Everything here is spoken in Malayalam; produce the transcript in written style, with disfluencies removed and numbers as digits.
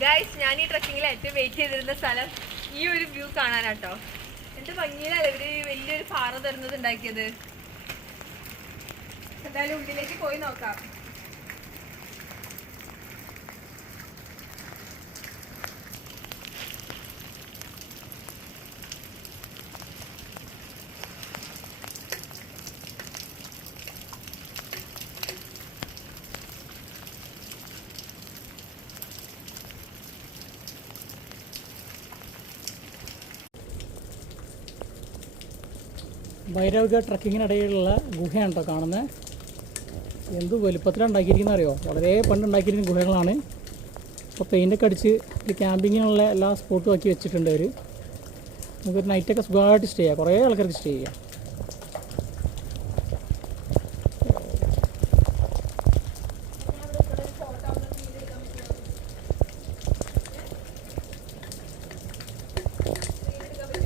ഗൈസ്, ഞാൻ ഈ ട്രക്കിങ്ങിൽ ഏറ്റവും വെയിറ്റ് ചെയ്തിരുന്ന സ്ഥലം ഈ ഒരു വ്യൂ കാണാനാട്ടോ. എന്ത് ഭംഗിയിലല്ലേ ഇവര് വലിയൊരു പാറ തരുന്നത് ഉണ്ടാക്കിയത്. എന്തായാലും ഉള്ളിലേക്ക് പോയി നോക്കാം. ഭൈരവ്ഗഡ് ട്രക്കിങ്ങിനിടയിലുള്ള ഗുഹയാണ് കേട്ടോ കാണുന്നത്. എന്ത് വലുപ്പത്തിലാണ് ഉണ്ടാക്കിയിരിക്കുന്നത് അറിയോ? വളരെ പണ്ടുണ്ടാക്കിയിരിക്കുന്ന ഗുഹകളാണ്. ഇപ്പോൾ പെയിൻ്റൊക്കെ അടിച്ച് ഒരു ക്യാമ്പിങ്ങിനുള്ള എല്ലാ സ്പോട്ടും ആക്കി വെച്ചിട്ടുണ്ട് അവർ. നമുക്കൊരു നൈറ്റൊക്കെ സുഖമായിട്ട് സ്റ്റേ ചെയ്യാം. കുറേ ആൾക്കാർക്ക് സ്റ്റേ ചെയ്യാം.